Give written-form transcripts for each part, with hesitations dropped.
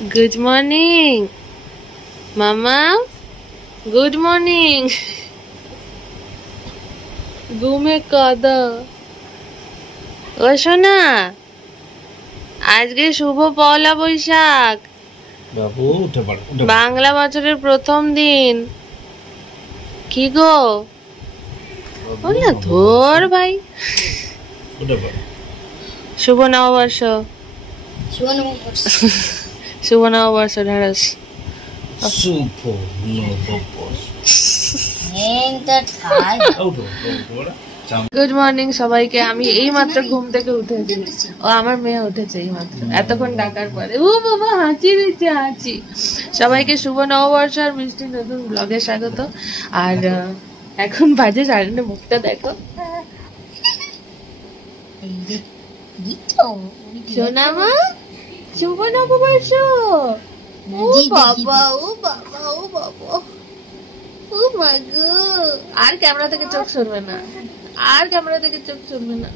Good morning মামা, good morning. ঘুমে কাদা। ও সোনা, আজকে শুভ পয়লা বৈশাখ, বাংলা বছরের প্রথম দিন। কি গো বললা ধর ভাই। শুভ নববর্ষ, শুভ নববর্ষ ঢাড়স। গুড মর্নিং সবাইকে। আমি এই মাত্র ঘুম থেকে উঠেছি, ও আমার মেয়ে উঠেছে এই মাত্র, এতক্ষণ ডাকার পরে। ও বাবা হাঁচি দিচ্ছে, হাঁচি। সবাইকে শুভ নববর্ষ আর মিষ্টি নতুন ব্লগে স্বাগত। আর এখন বাজে 9:30, মুখটা দেখো। সোনামা, শুভ নববর্ষ। ও বাবা, ও বাবা, ও বাবা, ও মা গো। আর ক্যামেরা থেকে চোখ সরবে না, আর ক্যামেরা থেকে চোখ সরবে না।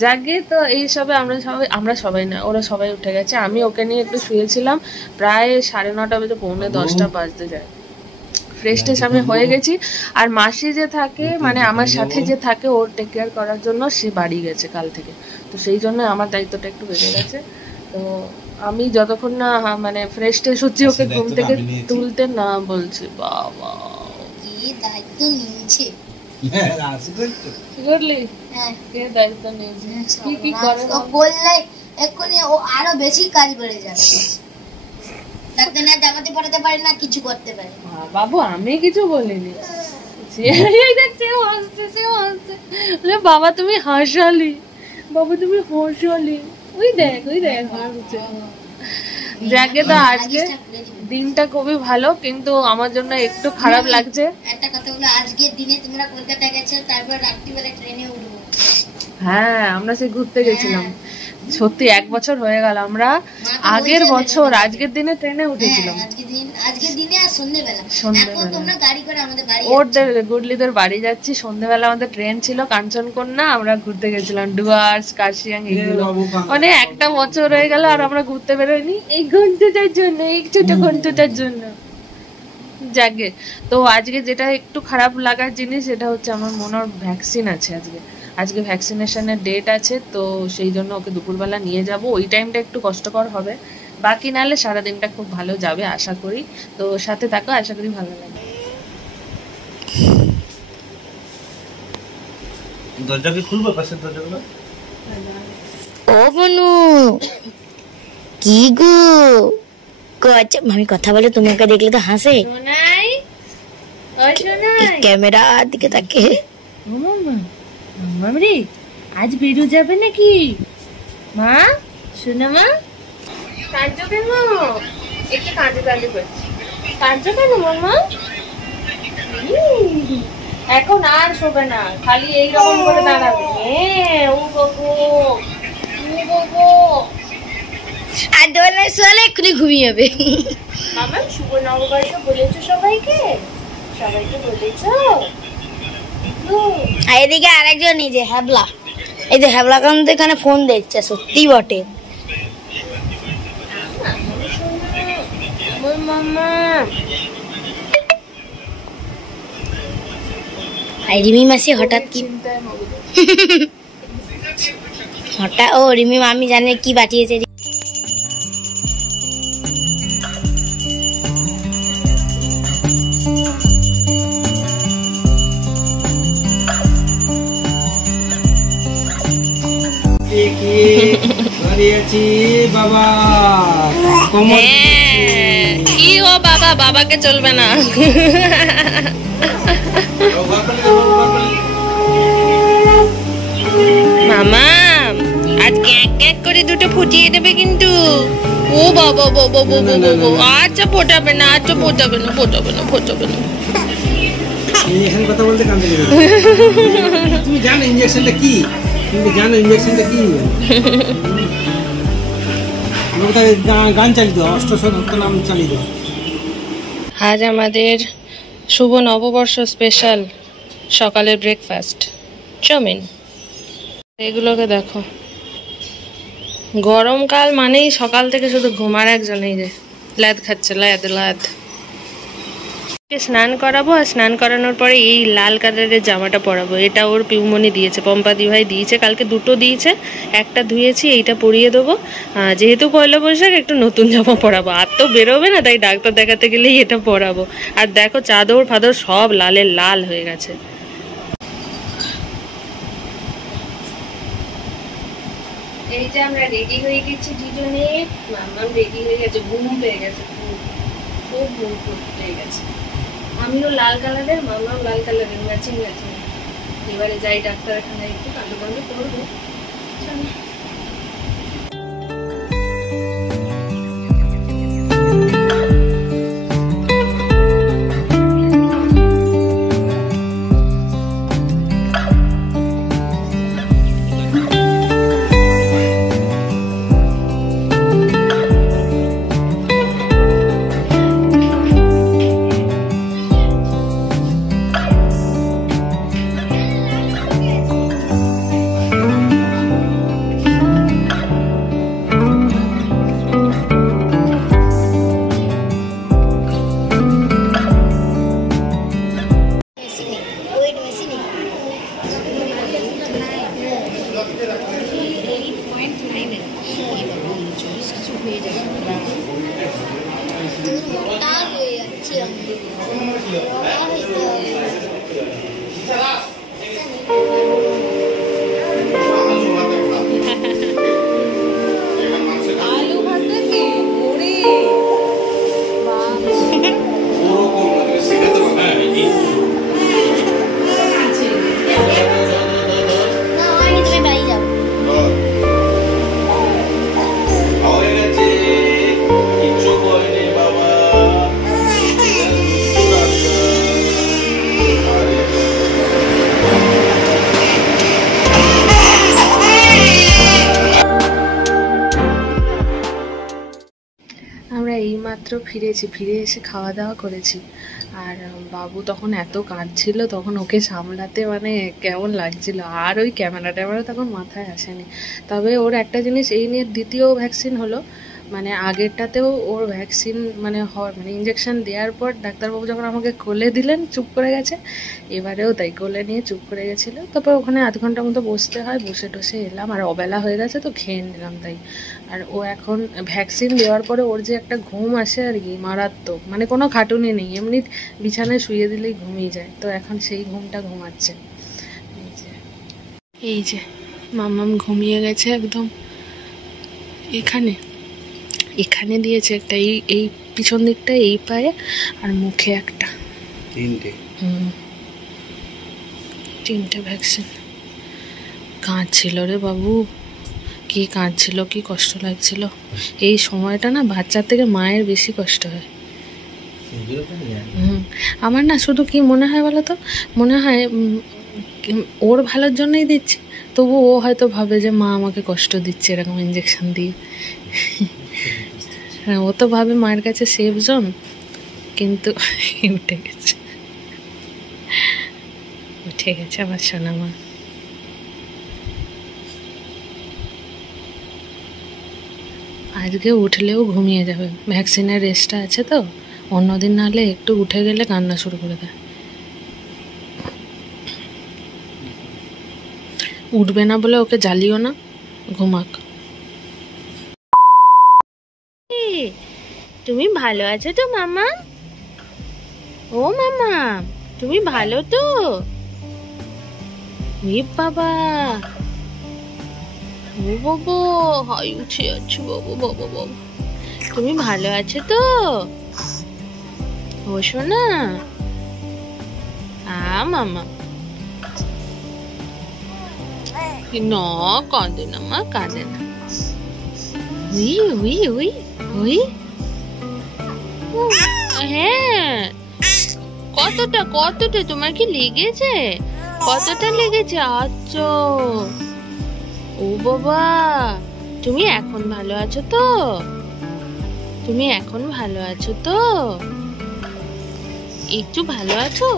জাগে তো এই সবে আমরা সবাই না, ওরা সবাই উঠে গেছে। আমি ওকে নিয়ে একটু শুয়েছিলাম, প্রায় 9:30 বাজে, 9:45 বাজতে যায়। ফ্রেশ ট্রেশ আমি হয়ে গেছি। আর মাসি যে থাকে, মানে আমার সাথে যে থাকে, ওর টেক কেয়ার করার জন্য সে বাড়ি গেছে কাল থেকে। তো সেই জন্য আমার দায়িত্বটা একটু বেড়ে গেছে। তো আমি যতক্ষণ না মানে ফ্রেশ ট্রেশ হচ্ছি, ওকে ঘুম থেকে তুলতে না বলছি। বাবা কি দায়িত্ব নিয়েছে, দায়িত্ব নিয়েছে। কি কি করে বললে এক্ষুনি ও আরো বেশি কাজ বেড়ে যাবে। জামাতে পড়াতে পারে না, কিছু করতে পারে। বাবু আমি কিছু বলিনি। বাবা তুমি হাসালি, বাবা তুমি হাসালি। ওই দেখ, ওই দেখ হাসছে। যাকে তো আজকে দিনটা খুবই ভালো, কিন্তু আমার জন্য একটু খারাপ লাগছে। একটা কথা বলো, আজকের দিনে তোমরা কলকাতা গেছো, তারপর রাত্রিবেলা ট্রেনে উঠবো। হ্যাঁ, আমরা সে ঘুরতে গেছিলাম। সত্যি 1 বছর হয়ে গেল। আমরা আগের বছর আজকের দিনে ট্রেনে উঠেছিলাম, ওদের গুডলিদের বাড়ি যাচ্ছি। সন্ধ্যেবেলা আমাদের ট্রেন ছিল কাঞ্চনকন্যা, আমরা ঘুরতে গেছিলাম ডুয়ার্স, কার্শিয়াং, এগুলো। মানে 1টা বছর হয়ে গেল আর আমরা ঘুরতে বেরোইনি, এই ঘন্টাটার জন্য, এই ছোট ঘন্টাটার জন্য। যাকে তো আজকে যেটা একটু খারাপ লাগার জিনিস, সেটা হচ্ছে আমার মনে হয় ভ্যাকসিন আছে আজকে ভ্যাকসিনেশনের ডেট আছে। তো সেই জন্য ওকে দুপুরবেলা নিয়ে যাব। ওই টাইমটা একটু কষ্টকর হবে, বাকি নাহলে সারাদিনটা খুব ভালো যাবে আশা করি। তো সাথে থাকো, আশা করি ভালো লাগবে। দরজাকে খুলবো, পাশের দরজাগুলো। ও বনু, কি গো আচ্ছা আমি কথা বলে তোমাকে দেখলে তো হাসে। সোনাই, ওই সোনাই, ক্যামেরা দিকে তাকে। ও মামা, মামরি আজ বেরো যাবে নাকি? মা, শোনা মা, কাঁদছো কেন? একটু কাঁদে করছি। কাঁদছো কেন মামা? এখন আর শোবে না, খালি এইরকম করে দাঁড়াবে। ও বাবু, ও বাবু। আর দোলনায় শোলে এক্ষুনি ঘুমিয়ে যাবে। মামা শুভ নববর্ষ বলেছো সবাইকে? সবাইকে বলেছো? আর এদিকে আরেকজন, এই যে হ্যাবলা, এই যে হ্যাবলা কান্ত এখানে ফোন দেখছে। সত্যি বটে। আর রিমি মাসি হঠাৎ কি হঠাৎ, ও রিমি মামি জানে কি পাঠিয়েছে। কি ও বাবা, বাবাকে চলবে না। মামা আজ ক্যাক ক্যাক করে দুটো ফুটিয়ে দেবে কিন্তু। ও বাবা বাবা বাবা, আচ্ছা ফোটাবে না, আচ্ছা ফোটাবে না, ফোটাবে না, ফোটাবে না। কথা বলতে কাঁদতে গেলে তুমি জানো ইনজেকশনটা কি? তুমি জানো ইনজেকশনটা কি? গান চালিয়ে দাও, অষ্টশত নাম চালিয়ে দাও। আজ আমাদের শুভ নববর্ষ স্পেশাল সকালের ব্রেকফাস্ট চাউমিন। এগুলোকে দেখো, গরমকাল মানেই সকাল থেকে শুধু ঘুমার একজন, এই যে ল্যাদ খাচ্ছে, ল্যাদ। স্নান করাবো, আর স্নান করানোর পরে এই লাল কালারের জামাটা পরাবো। এটা ওর পিউমনি দিয়েছে, পম্পাদি ভাই দিয়েছে, কালকে দুটো দিয়েছে, একটা ধুয়েছি, এইটা পরিয়ে দেবো। যেহেতু পয়লা বৈশাখ একটু নতুন জামা পরাবো, আর তো বেরোবে না, তাই ডাক্তার দেখাতে গেলেই এটা পরাবো। আর দেখো চাদর ফাদর সব লালের লাল হয়ে গেছে। এই যে আমরা রেডি হয়ে গেছি দুজনে, মাম্মাম রেডি হয়ে গেছে, ঘুম পেয়ে গেছে, খুব ঘুম পেয়ে গেছে। আমিও লাল কালারের, মাম্মাম লাল কালারের, ম্যাচিং। এবারে যাই ডাক্তারখানা, একটু কান্ড করবো। এইমাত্র ফিরে এসে খাওয়া দাওয়া করেছি। আর বাবু তখন এত কাঁদছিল, তখন ওকে সামলাতে মানে কেমন লাগছিল। আর ওই ক্যামেরা তখন মাথায় আসেনি। তবে ওর একটা জিনিস, এই নিয়ে দ্বিতীয় ভ্যাকসিন হলো, মানে আগেরটাতেও ওর ভ্যাকসিন মানে ইঞ্জেকশন দেওয়ার পর ডাক্তারবাবু যখন আমাকে কোলে দিলেন চুপ করে গেছে। এবারেও তাই কোলে নিয়ে চুপ করে গেছিলো। তারপর ওখানে আধ ঘন্টার মতো বসতে হয়, বসে টসে এলাম। আর অবেলা হয়ে গেছে তো খেয়ে নিলাম তাই। আর ও এখন ভ্যাকসিন দেওয়ার পরে ওর যে একটা ঘুম আসে আর কি, মারাত্মক, মানে কোনো খাটুনি নেই, এমনি বিছানায় শুয়ে দিলেই ঘুমিয়ে যায়। তো এখন সেই ঘুমটা ঘুমাচ্ছে। এই যে মাম্মাম ঘুমিয়ে গেছে একদম। এখানে দিয়েছে একটা, এই পিছন দিকটা, এই পায়ে আর মুখে একটা, তিনটে ভ্যাকসিন। কাঁদছিল রে বাবু, কি কাঁদছিল, কি কষ্ট লাগছিল। এই সময়টা না বাচ্চার থেকে মায়ের বেশি কষ্ট হয়। আমার না শুধু কি মনে হয় বলো তো, মনে হয় ওর ভালোর জন্যই দিচ্ছি, তবু ও হয়তো ভাবে যে মা আমাকে কষ্ট দিচ্ছে এরকম ইঞ্জেকশন দিয়ে। হ্যাঁ, ও তো ভাবে মায়ের কাছে সেফ জোন, কিন্তু উঠে গেছে আমার সোনা মা। আজকে উঠলেও ঘুমিয়ে যাবে, ভ্যাকসিনের রেস্টটা আছে তো। অন্যদিন নাহলে একটু উঠে গেলে কান্না শুরু করে দেয়। উঠবে না বলে ওকে জ্বালিও না, ঘুমাক। তুমি ভালো আছো তো মামা? ও মামা, তুমি ভালো তো? বাবা, ও বাবা, হাই উঠে আছো বাবা, বাবা বাবা, তুমি ভালো আছো তো? ও শোনা, মামা না, কাঁদে না মা, কাঁদে না। হ্যাঁ, কতটা তোমার কি লেগেছে? কতটা লেগেছে? আচ্ছা, ও বাবা, তুমি এখন ভালো আছো তো? তুমি এখন ভালো আছো তো? একটু ভালো আছো?